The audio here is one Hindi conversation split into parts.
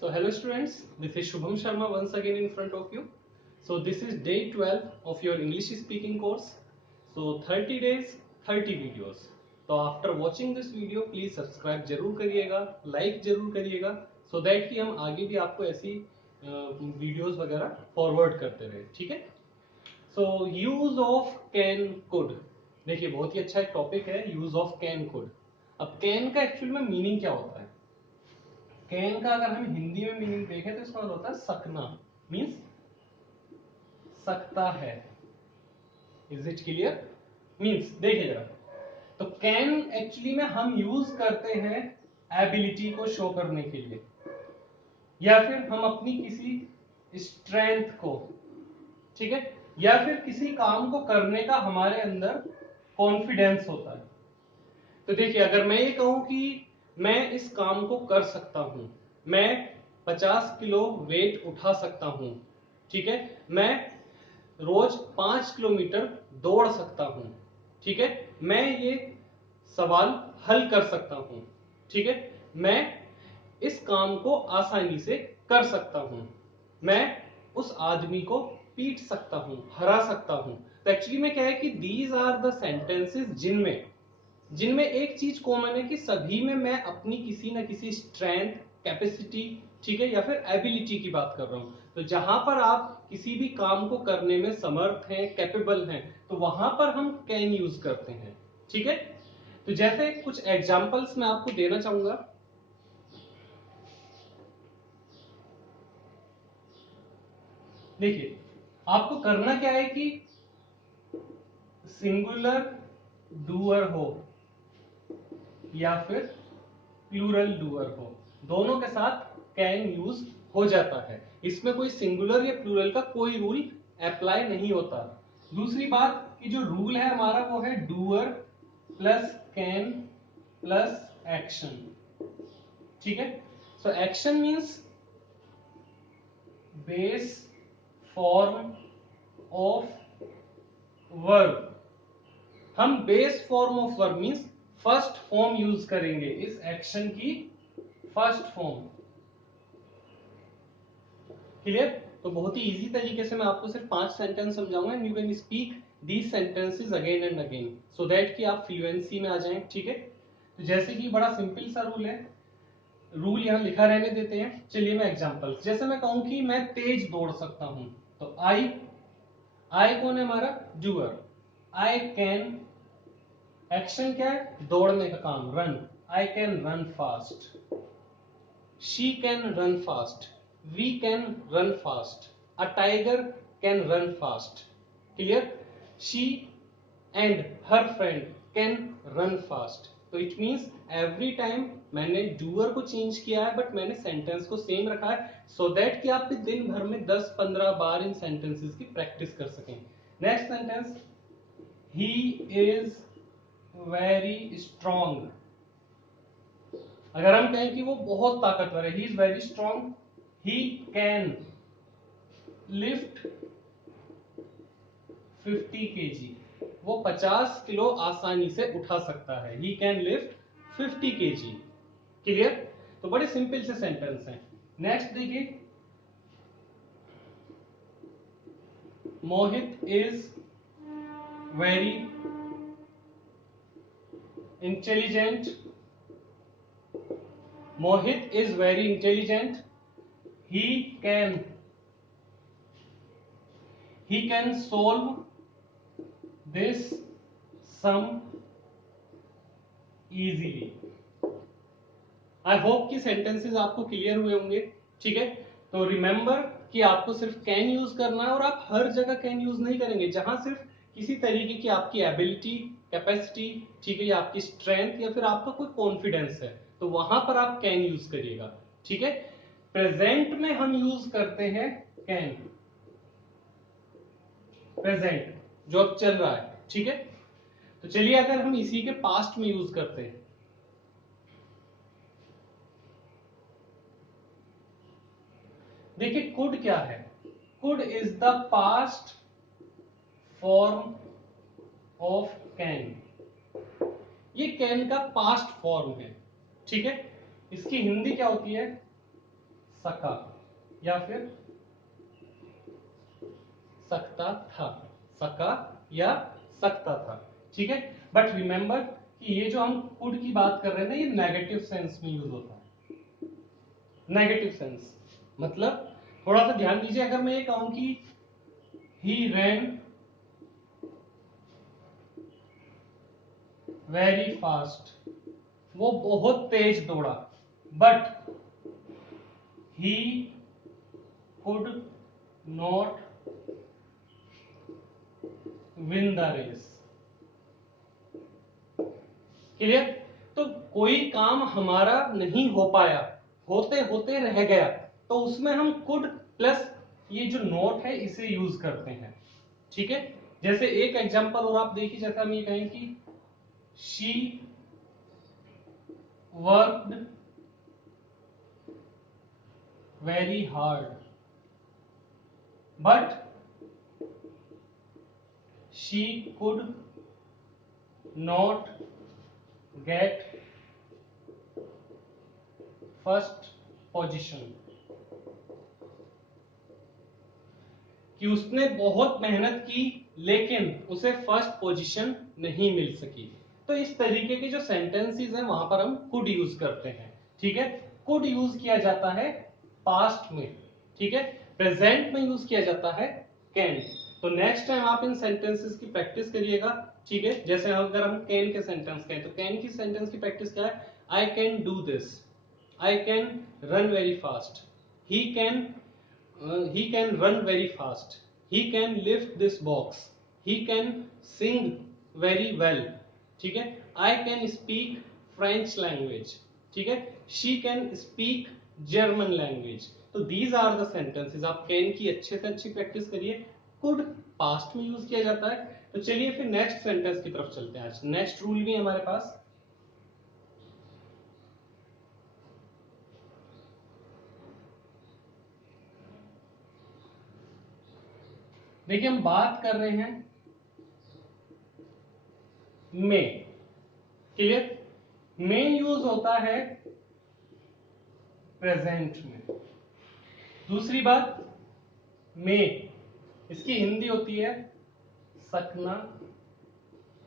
So hello students, this is Shubham Sharma once again in front of you. So this is day 12 of your English speaking course. So 30 days, 30 videos. तो after watching this video, please subscribe जरूर करिएगा, like जरूर करिएगा, so that कि हम आगे भी आपको ऐसी वीडियोस वगैरह फॉरवर्ड करते रहे, ठीक है? So use of can could. देखिए बहुत ही अच्छा एक टॉपिक है यूज ऑफ कैन कुड. अब कैन का एक्चुअल में मीनिंग क्या होता है? कैन का अगर हम हिंदी में मीनिंग देखें तो इसका मतलब होता है सकना, मींस सकता है. Is it clear? मींस देखिए जरा, तो कैन एक्चुअली में हम यूज करते हैं एबिलिटी को शो करने के लिए, या फिर हम अपनी किसी स्ट्रेंथ को, ठीक है, या फिर किसी काम को करने का हमारे अंदर कॉन्फिडेंस होता है. तो देखिए अगर मैं ये कहूं कि मैं इस काम को कर सकता हूं, मैं 50 किलो वेट उठा सकता हूं, ठीक है, मैं रोज 5 किलोमीटर दौड़ सकता हूं, ठीक है, मैं ये सवाल हल कर सकता हूं, ठीक है, मैं इस काम को आसानी से कर सकता हूं, मैं उस आदमी को पीट सकता हूं, हरा सकता हूं. तो एक्चुअली में क्या है कि दीज आर द सेंटेंसेस जिनमें जिनमें एक चीज कॉमन है कि सभी में मैं अपनी किसी ना किसी स्ट्रेंथ, कैपेसिटी, ठीक है, या फिर एबिलिटी की बात कर रहा हूं. तो जहां पर आप किसी भी काम को करने में समर्थ हैं, कैपेबल हैं, तो वहां पर हम कैन यूज करते हैं, ठीक है. तो जैसे कुछ एग्जांपल्स मैं आपको देना चाहूंगा. देखिए आपको करना क्या है कि सिंगुलर डूअर हो या फिर प्लूरल डूअर हो, दोनों के साथ कैन यूज हो जाता है. इसमें कोई सिंगुलर या प्लूरल का कोई रूल अप्लाई नहीं होता. दूसरी बात कि जो रूल है हमारा वो है doer plus can plus action, ठीक है. So action means base form of verb. हम base form of verb means first form use करेंगे इस एक्शन की, फर्स्ट फॉर्म. क्लियर? तो बहुत ही इजी तरीके से मैं आपको सिर्फ 5 सेंटेंस समझाऊंगा and you can speak these sentences again and again so that कि आप फ्लुएंसी में आ जाएं, ठीक है. तो जैसे कि बड़ा सिंपल सा रूल है, रूल यहां लिखा रहने देते हैं. चलिए मैं एग्जांपल, जैसे मैं कहूं कि मैं तेज दौड़ सकता हूं, तो आई, आई कौन है हमारा? डूअर. आई कैन, एक्शन क्या है? दौड़ने का काम, run. I can run fast. She can run fast. We can run fast. A tiger can run fast. Clear? She and her friend can run fast. तो इट मीन्स एवरी टाइम मैंने डूअर को चेंज किया है बट मैंने सेंटेंस को सेम रखा है सो दैट कि आप दिन भर में 10-15 बार इन सेंटेंसेस की प्रैक्टिस कर सकें. Next sentence, he is very strong. अगर हम कहें कि वो बहुत ताकतवर है, he is very strong, he can lift 50 KG. वो 50 किलो आसानी से उठा सकता है. He can lift 50 KG. Clear? तो बड़े सिंपल से सेंटेंस हैं. नेक्स्ट देखिए, Mohit is very intelligent. Mohit is very intelligent. he can he can solve this sum easily. I hope कि सेंटेंसेस आपको क्लियर हुए होंगे, ठीक है. तो रिमेंबर कि आपको सिर्फ कैन यूज करना है और आप हर जगह कैन यूज नहीं करेंगे. जहां सिर्फ किसी तरीके की आपकी एबिलिटी, कैपेसिटी, ठीक है, या आपकी स्ट्रेंथ या फिर आपका कोई कॉन्फिडेंस है, तो वहां पर आप कैन यूज करिएगा, ठीक है. प्रेजेंट में हम यूज करते हैं कैन, प्रेजेंट जो अब चल रहा है, ठीक है. तो चलिए अगर हम इसी के पास्ट में यूज करते हैं, देखिए कुड क्या है? Could is the past form of can. ये कैन का पास्ट फॉर्म है, ठीक है. इसकी हिंदी क्या होती है? सका या फिर सकता था, सका या सकता था, ठीक है। बट रिमेंबर कि ये जो हम कुड की बात कर रहे हैं ना, ये नेगेटिव सेंस में यूज होता है। नेगेटिव सेंस मतलब थोड़ा सा ध्यान दीजिए, अगर मैं ये कहूं कि ही रैन वेरी फास्ट, वो बहुत तेज दौड़ा, but he could not win the race. Clear. तो कोई काम हमारा नहीं हो पाया, होते होते रह गया, तो उसमें हम कुड प्लस ये जो नॉट है इसे यूज करते हैं, ठीक है। जैसे एक एग्जांपल और आप देखिए, जैसे हम ये कहें कि she worked very hard but she could not get first position, कि उसने बहुत मेहनत की लेकिन उसे फर्स्ट पोजीशन नहीं मिल सकी। तो इस तरीके के जो सेंटेंसेस हैं वहां पर हम कुड यूज करते हैं, ठीक है। कुड यूज किया जाता है पास्ट में, ठीक है। प्रेजेंट में यूज किया जाता है कैन। तो नेक्स्ट टाइम आप इन सेंटेंसेस की प्रैक्टिस करिएगा, ठीक है। जैसे अगर हम कैन के सेंटेंस कहें तो कैन की सेंटेंस की प्रैक्टिस क्या है, I can do this, I can run very fast, he can he can run very fast, he can lift this box, he can sing very well, ठीक है। I can speak French language, ठीक है। she can speak German language। तो these are the sentences। आप can की अच्छे से अच्छी प्रैक्टिस करिए। could past में यूज किया जाता है। तो चलिए फिर नेक्स्ट सेंटेंस की तरफ चलते हैं। आज नेक्स्ट रूल भी हमारे पास, देखिए हम बात कर रहे हैं में, क्लियर। में यूज होता है प्रेजेंट में। दूसरी बात, में इसकी हिंदी होती है सकना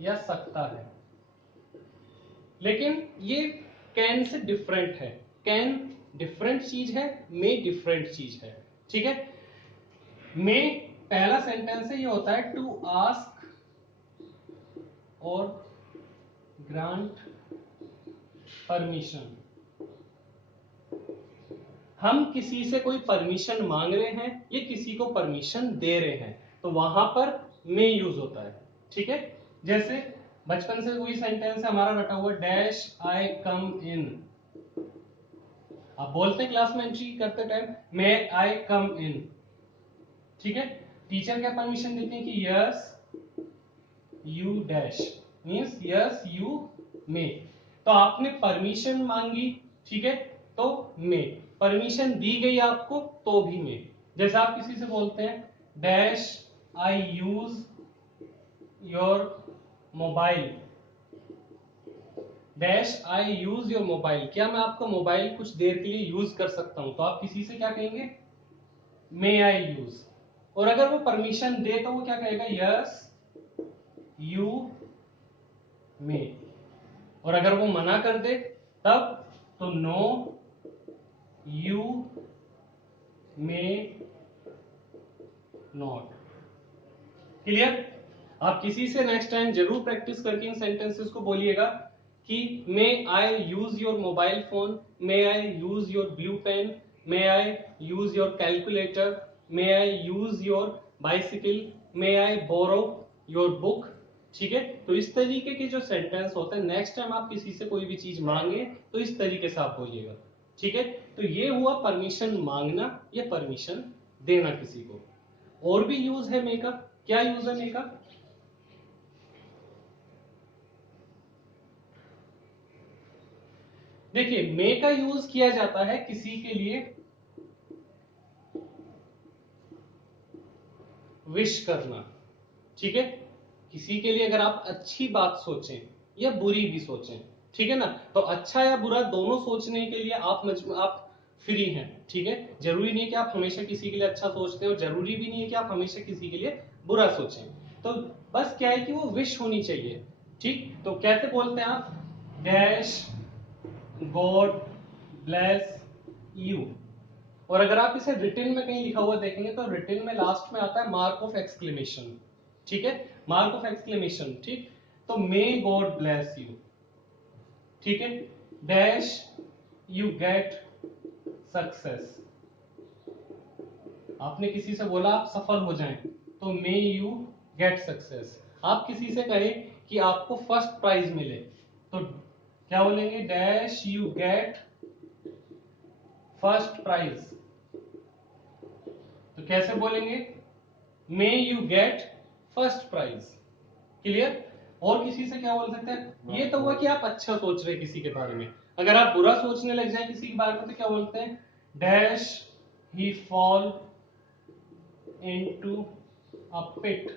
या सकता है, लेकिन ये कैन से डिफरेंट है। कैन डिफरेंट चीज है, में डिफरेंट चीज है, ठीक है। में पहला सेंटेंस है, ये होता है टू आस्क और ग्रांट परमिशन। हम किसी से कोई परमिशन मांग रहे हैं, ये किसी को परमिशन दे रहे हैं, तो वहां पर में यूज होता है, ठीक है। जैसे बचपन से वही सेंटेंस है हमारा रटा हुआ, डैश आई कम इन। आप बोलते हैं क्लास में एंट्री करते टाइम, मे आई कम इन, ठीक है। टीचर क्या परमिशन देते हैं कि yes you dash, means yes you may. तो आपने परमिशन मांगी, ठीक है, तो मे। परमिशन दी गई आपको तो भी मे। जैसे आप किसी से बोलते हैं dash I use your mobile, dash I use your mobile, क्या मैं आपका मोबाइल कुछ देर के लिए यूज कर सकता हूं। तो आप किसी से क्या कहेंगे, मे आई यूज। और अगर वो परमिशन दे तो वो क्या कहेगा, यस यू मे। और अगर वो मना कर दे तब, तो no you may not. Clear. आप किसी से नेक्स्ट टाइम जरूर प्रैक्टिस करके इन सेंटेंसेस को बोलिएगा कि may I use your mobile phone, may I use your blue pen, may I use your calculator, may I use your bicycle, may I borrow your book, ठीक है। तो इस तरीके के जो सेंटेंस होते हैं, नेक्स्ट टाइम आप किसी से कोई भी चीज मांगे तो इस तरीके से आप बोलिएगा, ठीक है। तो ये हुआ परमिशन मांगना या परमिशन देना किसी को। और भी यूज है मे का, क्या यूज है मे का, देखिए मे का यूज किया जाता है किसी के लिए विश करना, ठीक है। किसी के लिए अगर आप अच्छी बात सोचें या बुरी भी सोचें, ठीक है ना, तो अच्छा या बुरा दोनों सोचने के लिए आप फ्री हैं, ठीक है। जरूरी नहीं है कि आप हमेशा किसी के लिए अच्छा सोचते हो, जरूरी भी नहीं है कि आप हमेशा किसी के लिए बुरा सोचें। तो बस क्या है कि वो विश होनी चाहिए, ठीक। तो कैसे बोलते हैं आप, डैश गॉड ब्लेस यू। और अगर आप इसे रिटन में कहीं लिखा हुआ देखेंगे तो रिटन में लास्ट में आता है मार्क ऑफ एक्सक्लेमेशन, ठीक है, मार्क ऑफ एक्सक्लेमेशन, ठीक। तो मे गॉड ब्लेस यू, ठीक है, डैश यू गेट सक्सेस। आपने किसी से बोला आप सफल हो जाएं, तो मे यू गेट सक्सेस। आप किसी से कहें कि आपको फर्स्ट प्राइज मिले, तो क्या बोलेंगे, dash you get first prize. तो कैसे बोलेंगे, may you get first prize. Clear. और किसी से क्या बोल सकते हैं, ये तो हुआ कि आप अच्छा सोच रहे हैं किसी के बारे में। अगर आप बुरा सोचने लग जाए किसी के बारे में तो क्या बोलते हैं, dash he fall into a pit.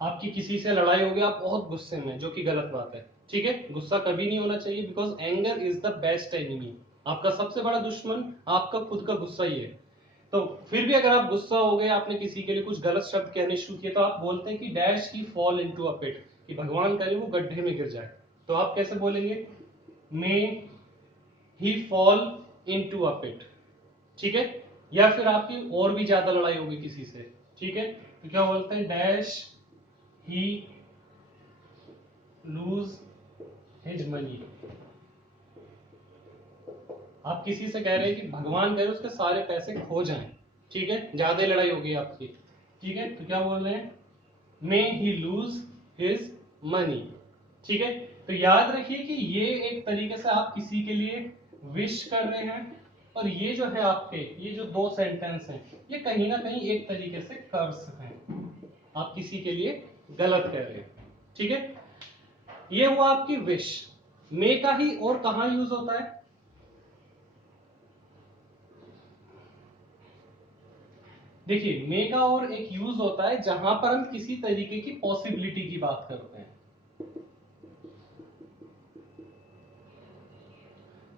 आपकी किसी से लड़ाई हो गई, आप बहुत गुस्से में, जो कि गलत बात है, ठीक है। गुस्सा कभी नहीं होना चाहिए, because anger is the best enemy. आपका सबसे बड़ा दुश्मन आपका खुद का गुस्सा ही है। तो फिर भी अगर आप गुस्सा हो गए, आपने किसी के लिए कुछ गलत शब्द कहने शुरू किए, तो आप बोलते हैं कि dash he fall into a pit, कि भगवान करे वो गड्ढे में गिर जाए। तो आप कैसे बोलेंगे, मे ही फॉल इनटू अ पिट, ठीक है। या फिर आपकी और भी ज्यादा लड़ाई होगी किसी से, ठीक है, तो क्या बोलते हैं, डैश ही लूज हिज मनी। आप किसी से कह रहे हैं कि भगवान करे उसके सारे पैसे खो जाएं, ठीक है, ज्यादा लड़ाई होगी आपकी, ठीक है, तो क्या बोल रहे हैं, मे ही लूज हिज मनी, ठीक है। तो याद रखिए कि ये एक तरीके से आप किसी के लिए विश कर रहे हैं, और ये जो है आपके, ये जो दो सेंटेंस हैं, ये कहीं ना कहीं एक तरीके से कर्स हैं, आप किसी के लिए गलत कह रहे हैं, ठीक है। ये हुआ आपकी विश। मे का ही और कहां यूज होता है, देखिए मे का और एक यूज होता है जहां पर हम किसी तरीके की पॉसिबिलिटी की बात करते हैं।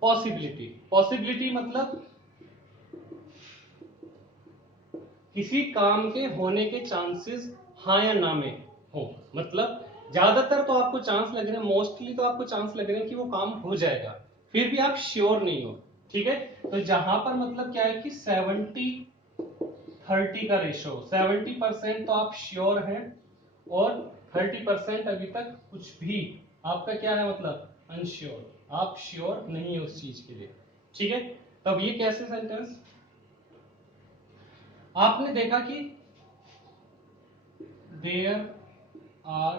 पॉसिबिलिटी, पॉसिबिलिटी मतलब किसी काम के होने के चांसेस हाँ या ना में हो। मतलब ज्यादातर तो आपको चांस लग रहे हैं, मोस्टली तो आपको चांस लग रहे हैं कि वो काम हो जाएगा, फिर भी आप श्योर नहीं हो, ठीक है। तो जहां पर मतलब क्या है कि 70-30 का रेशो, 70% तो आप श्योर हैं और 30% अभी तक कुछ भी आपका क्या है, मतलब अनश्योर, आप श्योर नहीं है उस चीज के लिए, ठीक है। तब ये कैसे सेंटेंस, आपने देखा कि there are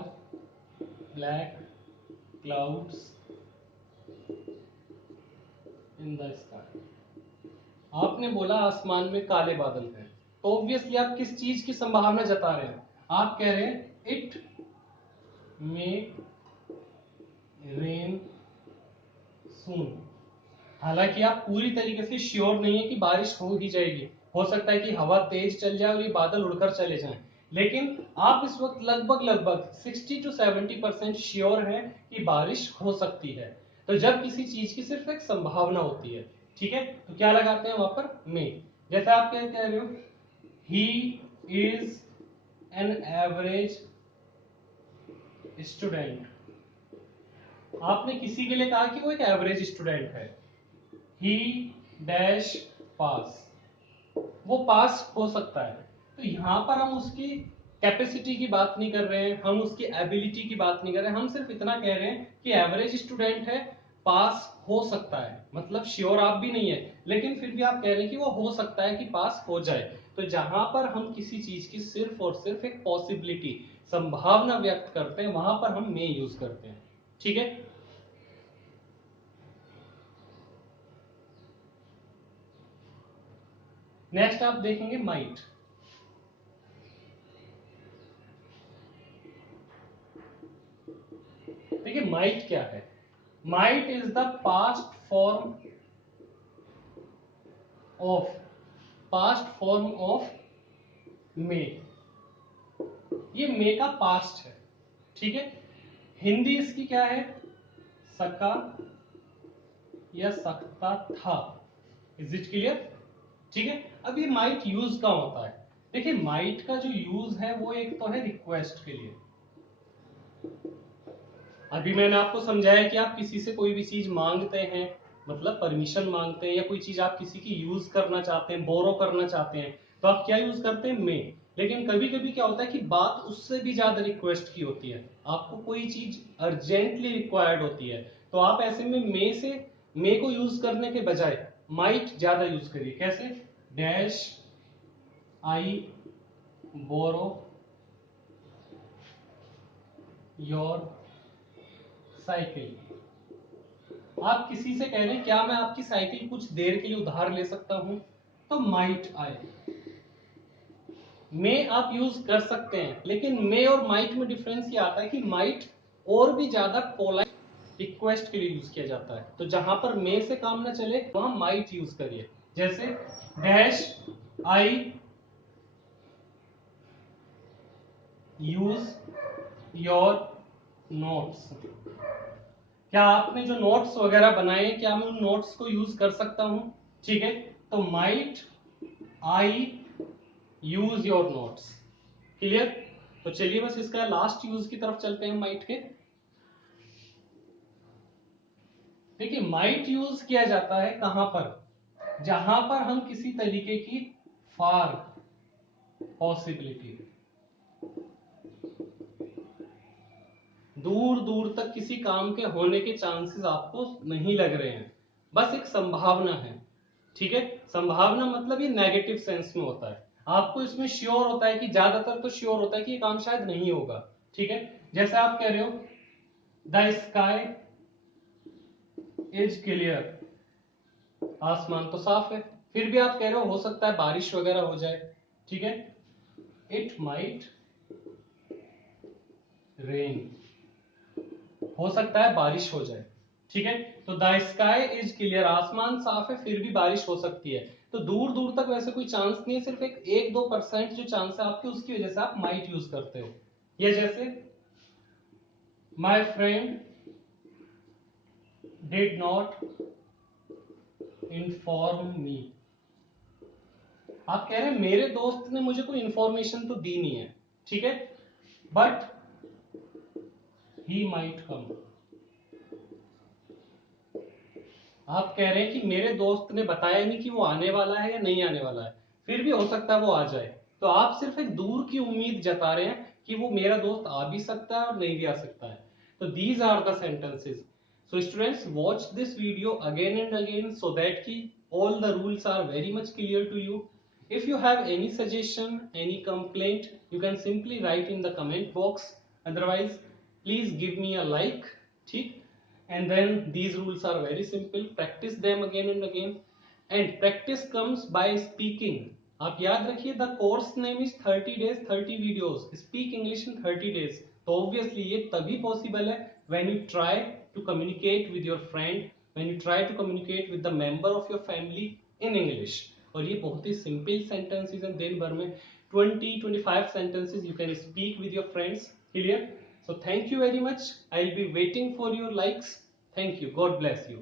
black clouds in the sky. आपने बोला आसमान में काले बादल हैं, तो ऑब्वियसली आप किस चीज की संभावना जता रहे हैं, आप कह रहे हैं इट मे रेन सून। हालांकि आप पूरी तरीके से श्योर नहीं है कि बारिश हो ही जाएगी, हो सकता है कि हवा तेज चल जाए और ये बादल उड़कर चले जाएं, लेकिन आप इस वक्त लगभग लगभग 60-70% श्योर हैं कि बारिश हो सकती है। तो जब किसी चीज की सिर्फ एक संभावना होती है, ठीक है, तो क्या लगाते हैं वहां पर मे। जैसे आप क्या कह रहे हो, he is an average student. आपने किसी के लिए कहा कि वो एक एवरेज स्टूडेंट है, ही डैश पास, वो पास हो सकता है। तो यहां पर हम उसकी कैपेसिटी की बात नहीं कर रहे हैं, हम उसकी एबिलिटी की बात नहीं कर रहे हैं, हम सिर्फ इतना कह रहे हैं कि एवरेज स्टूडेंट है, पास हो सकता है। मतलब श्योर आप भी नहीं है, लेकिन फिर भी आप कह रहे हैं कि वो हो सकता है कि पास हो जाए। तो जहां पर हम किसी चीज की सिर्फ और सिर्फ एक पॉसिबिलिटी, संभावना व्यक्त करते हैं, वहां पर हम मे यूज करते हैं, ठीक है। नेक्स्ट आप देखेंगे माइट। देखिए माइट क्या है, might is the past form of, past form of May. ये मे का पास्ट है, ठीक है। हिंदी इसकी क्या है, सका या सकता था। Is it clear? ठीक है, अब ये माइट यूज का होता है। देखिए माइट का जो यूज है वो एक तो है रिक्वेस्ट के लिए। अभी मैंने आपको समझाया कि आप किसी से कोई भी चीज मांगते हैं, मतलब परमिशन मांगते हैं, या कोई चीज आप किसी की यूज करना चाहते हैं, बोरो करना चाहते हैं, तो आप क्या यूज करते हैं? मे। लेकिन कभी कभी क्या होता है कि बात उससे भी ज्यादा रिक्वेस्ट की होती है, आपको कोई चीज अर्जेंटली रिक्वायर्ड होती है, तो आप ऐसे में मे से, मे को यूज करने के बजाय माइट ज्यादा यूज करिए। कैसे? Dash I borrow your cycle. आप किसी से कह रहे हैं क्या मैं आपकी साइकिल कुछ देर के लिए उधार ले सकता हूं, तो माइट आए। मे आप यूज कर सकते हैं, लेकिन मे और माइट में डिफरेंस ये आता है कि माइट और भी ज्यादा पोलाइट रिक्वेस्ट के लिए यूज किया जाता है, तो जहां पर मे से काम ना चले वहां माइट यूज करिए। जैसे dash I use your notes. क्या आपने जो नोट्स वगैरह बनाए हैं, क्या मैं उन नोट्स को यूज कर सकता हूं? ठीक है, तो might I use your notes. Clear? तो चलिए बस इसका लास्ट यूज की तरफ चलते हैं माइट के। देखिए माइट यूज किया जाता है कहां पर? जहां पर हम किसी तरीके की फार पॉसिबिलिटी, दूर दूर तक किसी काम के होने के चांसेस आपको नहीं लग रहे हैं, बस एक संभावना है। ठीक है, संभावना मतलब ये नेगेटिव सेंस में होता है, आपको इसमें श्योर होता है कि ज्यादातर तो श्योर होता है कि ये काम शायद नहीं होगा। ठीक है, जैसे आप कह रहे हो द स्काई इज क्लियर, आसमान तो साफ है, फिर भी आप कह रहे हो सकता है बारिश वगैरह हो जाए। ठीक है, इट माइट रेन, हो सकता है बारिश हो जाए। ठीक है, तो द स्काई इज क्लियर, आसमान साफ है फिर भी बारिश हो सकती है, तो दूर दूर तक वैसे कोई चांस नहीं है, सिर्फ एक 2% जो चांस है आपके, उसकी वजह से आप माइट यूज करते हो। ये जैसे my friend did not inform me, आप कह रहे हैं मेरे दोस्त ने मुझे कोई इंफॉर्मेशन तो दी नहीं है, ठीक है, बट ही माइट कम। आप कह रहे हैं कि मेरे दोस्त ने बताया नहीं कि वो आने वाला है या नहीं आने वाला है, फिर भी हो सकता है वो आ जाए, तो आप सिर्फ एक दूर की उम्मीद जता रहे हैं कि वो मेरा दोस्त आ भी सकता है और नहीं भी आ सकता है। तो these are the sentences. So students watch this video again and again so that की all the rules are very much clear to you. If you have any suggestion, any complaint, you can simply write in the comment box. Otherwise, please give me a like. ठीक? And then these rules are very simple. Practice them again and again. And practice comes by speaking. आप याद रखिए the course name is 30 days 30 videos. Speak English in 30 days. तो obviously ये तभी possible है when you try to communicate with your friend, when you try to communicate with the member of your family in English. और ये बहुत ही simple sentences हैं, दिन भर में 20-25 sentences you can speak with your friends. Clear? So thank you very much. I'll be waiting for your likes. Thank you. God bless you.